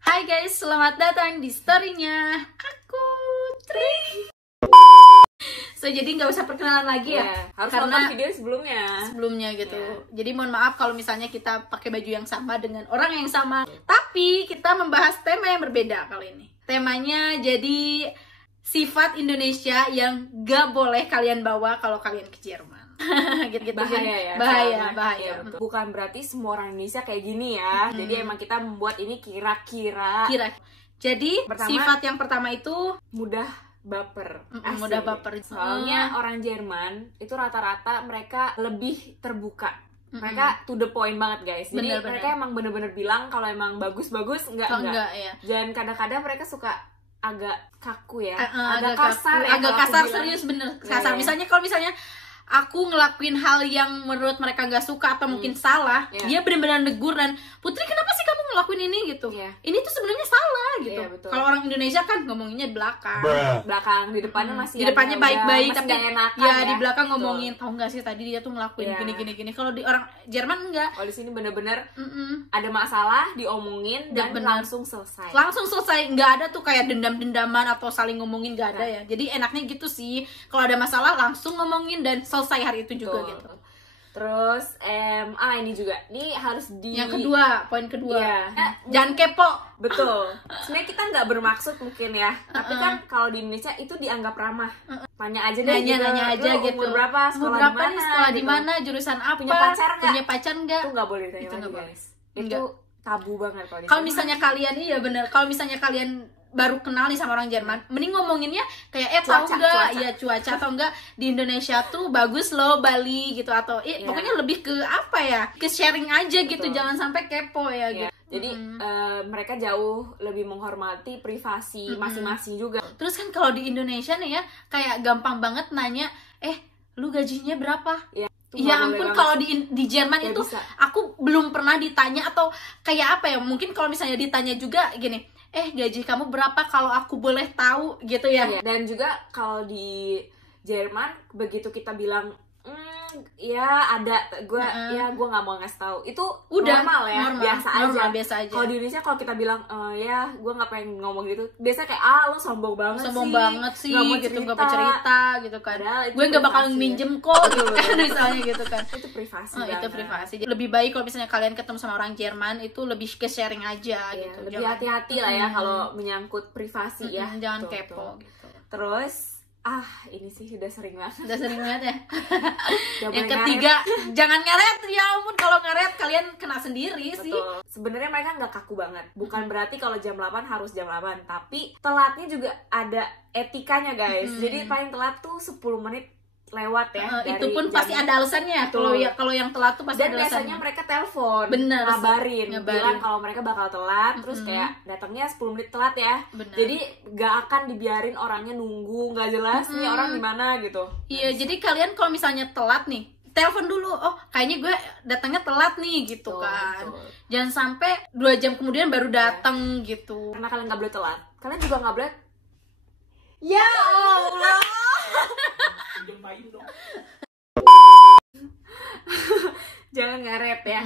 Hai guys, selamat datang di story-nya aku Tri. So jadi nggak usah perkenalan lagi ya, harus karena nonton video sebelumnya gitu. Jadi mohon maaf kalau misalnya kita pakai baju yang sama dengan orang yang sama, tapi kita membahas tema yang berbeda kali ini. Temanya jadi sifat Indonesia yang gak boleh kalian bawa kalau kalian ke Jerman. Gitu-gitu. Bahaya ya, bahaya. Bukan berarti semua orang Indonesia kayak gini ya. Jadi emang kita membuat ini kira-kira. Jadi sifat yang pertama itu mudah baper. Mudah baper. Soalnya orang Jerman itu rata-rata mereka lebih terbuka. Mereka to the point banget guys. Jadi mereka emang bener-bener bilang kalau emang bagus-bagus, enggak. Ya. Dan kadang-kadang mereka suka agak kaku ya, agak kasar serius bener kasar. Misalnya kalau aku ngelakuin hal yang menurut mereka nggak suka atau mungkin salah, dia benar-benar negur dan Putri kenapa sih kamu ngelakuin ini gitu? Ini tuh sebenarnya salah gitu. Kalau orang Indonesia kan ngomonginnya di belakang, di depannya masih di depannya baik-baik, tapi enakan, ya di belakang ngomongin tahu nggak sih tadi dia tuh ngelakuin gini. Kalau di orang Jerman enggak. Kalau di sini bener-bener ada masalah diomongin dan langsung selesai. Nggak ada tuh kayak dendam-dendaman atau saling ngomongin, nggak ada ya. Jadi enaknya gitu sih. Kalau ada masalah langsung ngomongin dan selesai hari itu juga gitu. Terus ini juga nih harus yang kedua, poin kedua, jangan kepo. Betul. Sebenarnya kita nggak bermaksud mungkin ya, tapi kan kalau di Indonesia itu dianggap ramah. Tanya aja deh, nanya aja gitu. Umur berapa, sekolah di mana, jurusan apa, punya pacar nggak? Itu nggak boleh ditanya lagi guys. Itu tabu banget kalau misalnya kalian kalau misalnya kalian baru kenal nih sama orang Jerman, mending ngomonginnya kayak tahu nggak ya cuaca atau enggak di Indonesia tuh bagus loh Bali gitu, atau pokoknya lebih ke apa ya, ke sharing aja gitu. Jangan sampai kepo ya gitu. Jadi mereka jauh lebih menghormati privasi masing-masing juga. Terus kan kalau di Indonesia nih ya kayak gampang banget nanya lu gajinya berapa? Ya ampun, kalau di Jerman itu bisa. Aku belum pernah ditanya, atau kayak apa ya, mungkin kalau misalnya ditanya juga gini, gaji kamu berapa kalau aku boleh tahu gitu ya. Dan juga kalau di Jerman begitu kita bilang ya ada gue nggak mau ngasih tahu, itu udah normal ya, biasa aja. Kalau di Indonesia kalau kita bilang gue nggak pengen ngomong gitu, biasa kayak lo sombong banget sih gitu, nggak mau cerita gitu kan, gue nggak bakal minjem kok gitu kan misalnya gitu kan. Itu privasi. Itu privasi. Jadi lebih baik kalau misalnya kalian ketemu sama orang Jerman itu lebih ke sharing aja gitu. Lebih hati-hati lah ya kalau menyangkut privasi ya. Jangan kepo gitu. Terus ini sih udah sering banget ya. Yang ketiga, jangan ngaret. Ya ampun, kalau ngaret kalian kena sendiri. Betul. Sih. Sebenarnya mereka nggak kaku banget. Bukan berarti kalau jam 8 harus jam 8, tapi telatnya juga ada etikanya guys. Jadi paling telat tuh 10 menit lewat ya. Itu pun pasti ada alasannya. Kalau yang telat tuh pasti ada alasannya. Dan biasanya mereka telepon, ngabarin, bilang kalau mereka bakal telat, terus kayak datangnya 10 menit telat ya. Jadi gak akan dibiarin orangnya nunggu nggak jelas nih orang di mana gitu. Iya, jadi kalian kalau misalnya telat nih, telepon dulu, kayaknya gue datangnya telat nih gitu kan. Jangan sampai 2 jam kemudian baru datang gitu. Karena kalian nggak boleh telat, kalian juga nggak boleh. Ya Allah. Jangan ngaret ya.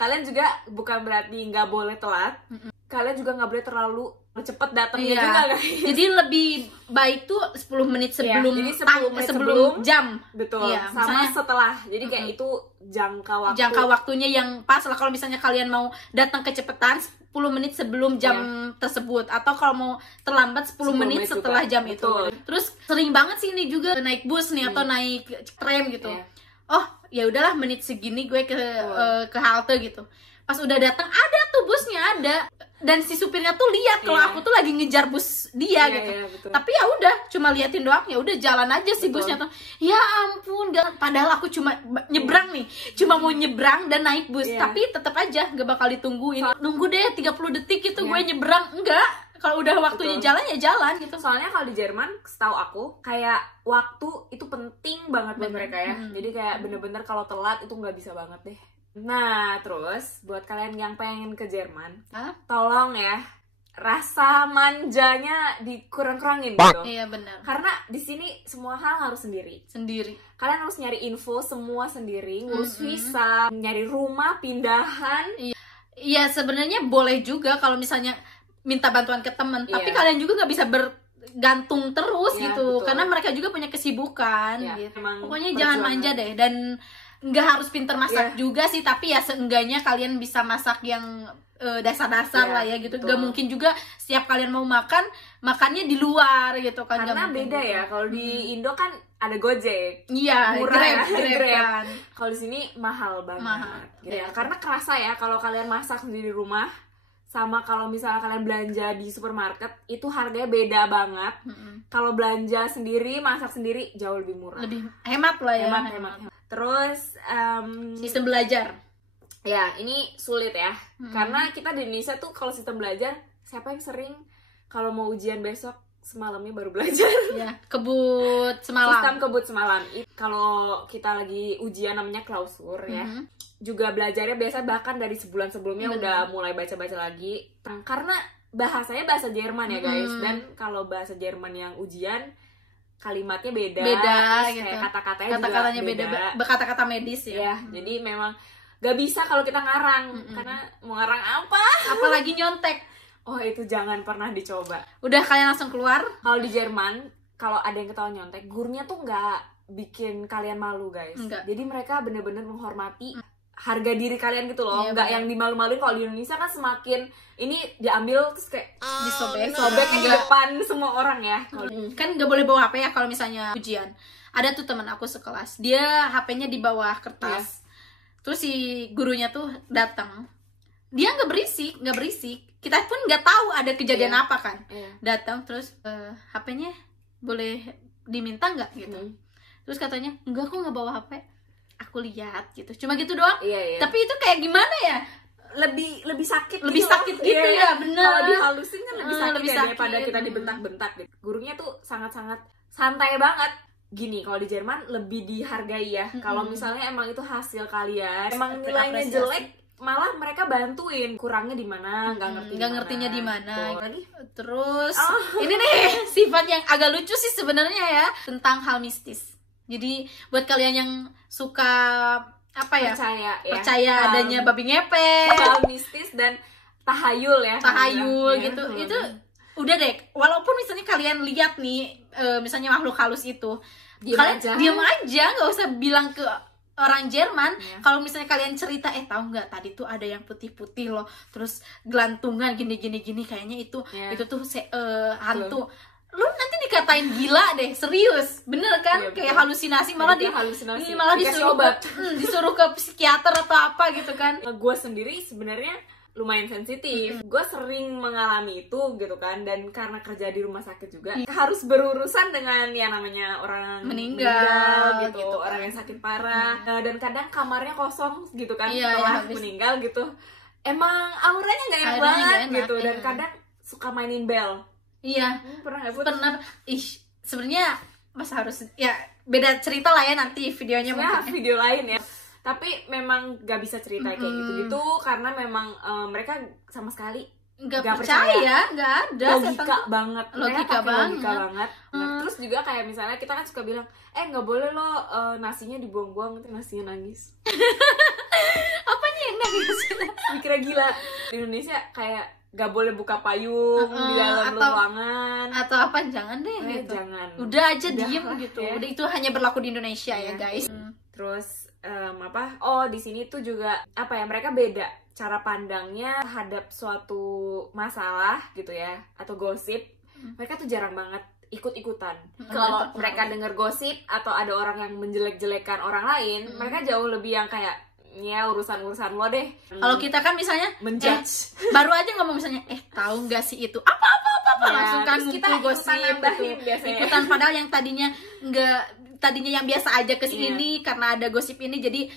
Kalian juga bukan berarti nggak boleh telat. Kalian juga nggak boleh terlalu cepet datangnya juga guys. Jadi lebih baik tuh 10 menit sebelum jadi 10 menit sebelum jam. Betul. Sama setelah. Jadi kayak itu jangka waktunya yang pas lah. Kalau misalnya kalian mau datang kecepatan 10 menit sebelum jam tersebut, atau kalau mau terlambat 10 menit setelah jam itu. Terus sering banget sih ini juga naik bus nih atau naik tram gitu. Ya udahlah, menit segini gue ke halte gitu. Pas udah datang ada tuh busnya ada, dan si supirnya tuh lihat kalau aku tuh lagi ngejar bus dia gitu. Tapi ya udah cuma liatin doang, ya udah jalan aja si busnya tuh. Ya ampun, padahal aku cuma nyebrang nih, cuma mau nyebrang dan naik bus, tapi tetap aja nggak bakal ditungguin. Nunggu deh 30 detik itu gue nyebrang, enggak. Kalau udah waktunya jalan ya jalan gitu. Soalnya kalau di Jerman, setahu aku kayak waktu itu penting banget buat mereka ya. Jadi kayak bener-bener kalau telat itu nggak bisa banget deh. Nah, terus buat kalian yang pengen ke Jerman, tolong ya, rasa manjanya dikurang-kurangin gitu. Iya benar. Karena di sini semua hal harus sendiri. Kalian harus nyari info semua sendiri, ngurus visa, nyari rumah, pindahan. Iya sebenarnya boleh juga kalau misalnya minta bantuan ke temen, tapi kalian juga nggak bisa bergantung terus gitu, karena mereka juga punya kesibukan gitu. Pokoknya jangan manja deh, dan nggak harus pinter masak juga sih, tapi ya seenggaknya kalian bisa masak yang dasar-dasar lah ya gitu. Gak mungkin juga setiap kalian mau makannya di luar gitu kan, karena beda gitu. Ya kalau di Indo kan ada Gojek, murah, Grab. Kalau di sini mahal banget gitu ya. Karena kerasa ya kalau kalian masak sendiri di rumah sama kalau misalnya kalian belanja di supermarket, itu harganya beda banget. Kalau belanja sendiri, masak sendiri jauh lebih murah, lebih hemat lah ya. Hemat. Terus sistem belajar ya ini sulit ya, karena kita di Indonesia tuh kalau sistem belajar, siapa yang sering kalau mau ujian besok semalamnya baru belajar? Ya, kebut semalam. Sistem kebut semalam. Kalau kita lagi ujian namanya klausur ya, juga belajarnya biasa bahkan dari sebulan sebelumnya udah mulai baca-baca lagi. Karena bahasanya bahasa Jerman ya guys, dan kalau bahasa Jerman yang ujian kalimatnya beda gitu. Kayak kata-katanya juga beda. Kata-kata medis ya. Jadi memang gak bisa kalau kita ngarang, karena mau ngarang apa? Apalagi nyontek. Oh itu jangan pernah dicoba. Udah kalian langsung keluar. Kalau di Jerman, kalau ada yang ketahuan nyontek, gurunya tuh nggak bikin kalian malu guys. Enggak. Jadi mereka bener-bener menghormati harga diri kalian gitu loh. Nggak yang dimalu-maluin. Kalau di Indonesia kan semakin ini diambil terus kayak disobek di depan semua orang ya. Kan nggak boleh bawa HP ya kalau misalnya ujian. Ada tuh teman aku sekelas, dia HP-nya di bawah kertas. Terus si gurunya tuh datang, dia nggak berisik, kita pun nggak tahu ada kejadian apa kan. Datang terus HP-nya boleh diminta nggak gitu. Terus katanya enggak, aku nggak bawa HP, aku lihat gitu, cuma gitu doang. Tapi itu kayak gimana ya, lebih sakit gitu ya, bener. Kalau dihalusin kan lebih sakit daripada kita dibentak-bentak gitu. Gurunya tuh sangat-sangat santai banget. Gini, kalau di Jerman lebih dihargai ya. Kalau misalnya emang itu hasil kalian, emang nilainya jelek, malah mereka bantuin kurangnya di mana, nggak ngertinya di mana. Terus ini nih sifat yang agak lucu sih sebenarnya ya, tentang hal mistis. Jadi buat kalian yang suka percaya adanya babi ngepet, hal mistis dan tahayul gitu, itu udah deh, walaupun misalnya kalian lihat nih misalnya makhluk halus itu, kalian diam aja, nggak usah bilang ke orang Jerman. Kalau misalnya kalian cerita, tahu nggak tadi tuh ada yang putih-putih loh, terus gelantungan gini kayaknya itu tuh hantu, lu nanti dikatain gila deh, serius, bener kan? Kayak halusinasi, malah disuruh ke psikiater atau apa gitu kan. Gue sendiri sebenarnya lumayan sensitif. Gue sering mengalami itu gitu kan, dan karena kerja di rumah sakit juga harus berurusan dengan yang namanya orang meninggal gitu, orang yang sakit parah. Dan kadang kamarnya kosong gitu kan setelah meninggal gitu. Emang auranya nggak enak banget gitu, dan kadang suka mainin bel. Pernah nggak? Pernah. Sebenarnya masa harus ya, beda cerita lah ya nanti videonya video lain ya. Tapi memang gak bisa cerita kayak gitu-gitu, karena memang mereka sama sekali gak percaya, gak ada logika banget. Logika banget. Nah, terus juga kayak misalnya kita kan suka bilang, gak boleh lo nasinya dibuang-buang, nanti nasinya nangis. Apanya yang nangis? Mikirnya gila. Di Indonesia kayak gak boleh buka payung di dalam ruangan atau apa, jangan deh gitu. Jangan. Udah aja diem gitu. Udah, itu hanya berlaku di Indonesia ya guys. Terus di sini tuh juga mereka beda cara pandangnya terhadap suatu masalah gitu ya, atau gosip. Mereka tuh jarang banget ikut-ikutan. Kalau mereka denger gosip atau ada orang yang menjelek-jelekan orang lain, mereka jauh lebih yang kayak ya urusan lo deh. Kalau kita kan misalnya menjudge, baru aja ngomong misalnya tahu nggak sih itu apa langsung kan kita gosip ikutan, padahal yang tadinya yang biasa aja kesini karena ada gosip ini, jadi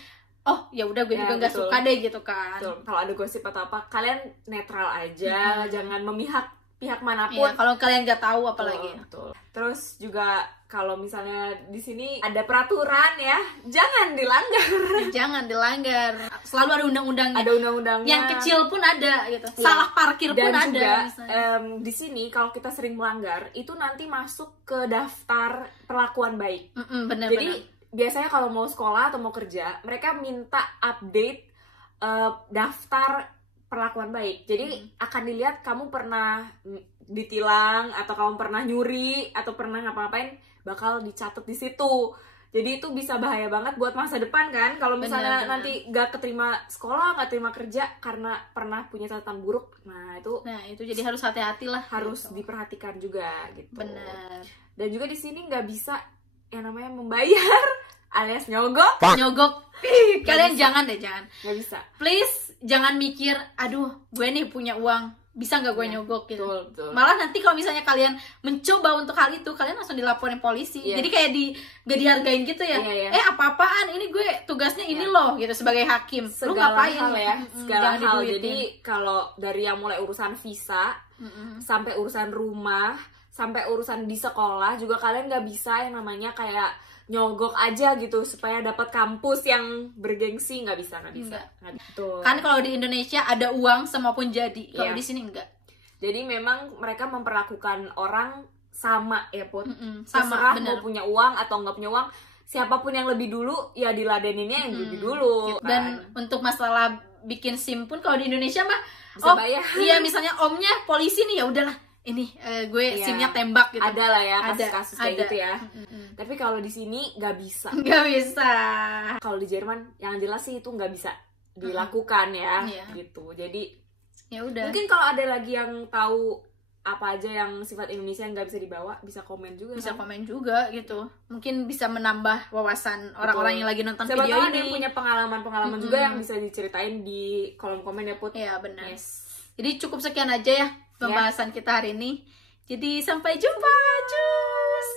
ya udah gue juga nggak suka deh gitu kan. Kalau ada gosip atau apa, kalian netral aja, jangan memihak pihak manapun. Kalau kalian nggak tahu apalagi. Terus juga kalau misalnya di sini ada peraturan ya, jangan dilanggar. Selalu ada undang-undangnya. Ada undang-undangnya. Yang kecil pun ada gitu. Salah parkir pun ada. Dan juga di sini kalau kita sering melanggar, itu nanti masuk ke daftar perlakuan baik. Jadi biasanya kalau mau sekolah atau mau kerja, mereka minta update daftar perlakuan baik. Jadi akan dilihat kamu pernah ditilang atau kamu pernah nyuri atau pernah ngapa-ngapain, bakal dicatat di situ. Jadi itu bisa bahaya banget buat masa depan kan. Kalau misalnya nanti gak keterima sekolah, gak terima kerja karena pernah punya catatan buruk. Nah itu jadi harus hati-hati lah. Harus gitu. diperhatikan juga gitu. Benar. Dan juga di sini nggak bisa yang namanya membayar alias nyogok. Kalian jangan deh, jangan. Nggak bisa. Please jangan mikir, aduh gue nih punya uang, bisa nggak gue nyogok gitu. Betul. Malah nanti kalau misalnya kalian mencoba untuk hal itu, kalian langsung dilaporin polisi. Jadi kayak gak dihargain gitu ya. Apa-apaan, ini gue tugasnya ini loh gitu sebagai hakim. Lu ngapain hal ya? Segala hal. diduitin. Jadi kalau dari yang mulai urusan visa sampai urusan rumah, sampai urusan di sekolah juga kalian nggak bisa yang namanya kayak nyogok aja gitu supaya dapat kampus yang bergengsi. Nggak bisa. Gitu. Kan kalau di Indonesia ada uang semaupun jadi, kalau di sini enggak. Jadi memang mereka memperlakukan orang sama ya Put. Sama, mau punya uang atau nggak punya uang, siapapun yang lebih dulu ya diladeninnya yang lebih dulu. Gitu. Dan untuk masalah bikin SIM pun kalau di Indonesia mah bisa bayar. Iya, misalnya omnya polisi nih, ya udahlah ini gue SIM-nya tembak gitu. Ada lah ya kasus-kasus kayak gitu ya. Tapi kalau di sini nggak bisa. Nggak bisa. Kalau di Jerman yang jelas sih itu nggak bisa dilakukan ya, gitu. Jadi ya udah. Mungkin kalau ada lagi yang tahu apa aja yang sifat Indonesia yang nggak bisa dibawa, bisa komen juga. Bisa komen juga gitu. Mungkin bisa menambah wawasan orang-orang yang lagi nonton Siapa video tahu ini. Ada yang punya pengalaman-pengalaman juga yang bisa diceritain di kolom komen ya Put. Iya benar. Yes. Jadi cukup sekian aja ya pembahasan kita hari ini. Jadi sampai jumpa. Cus.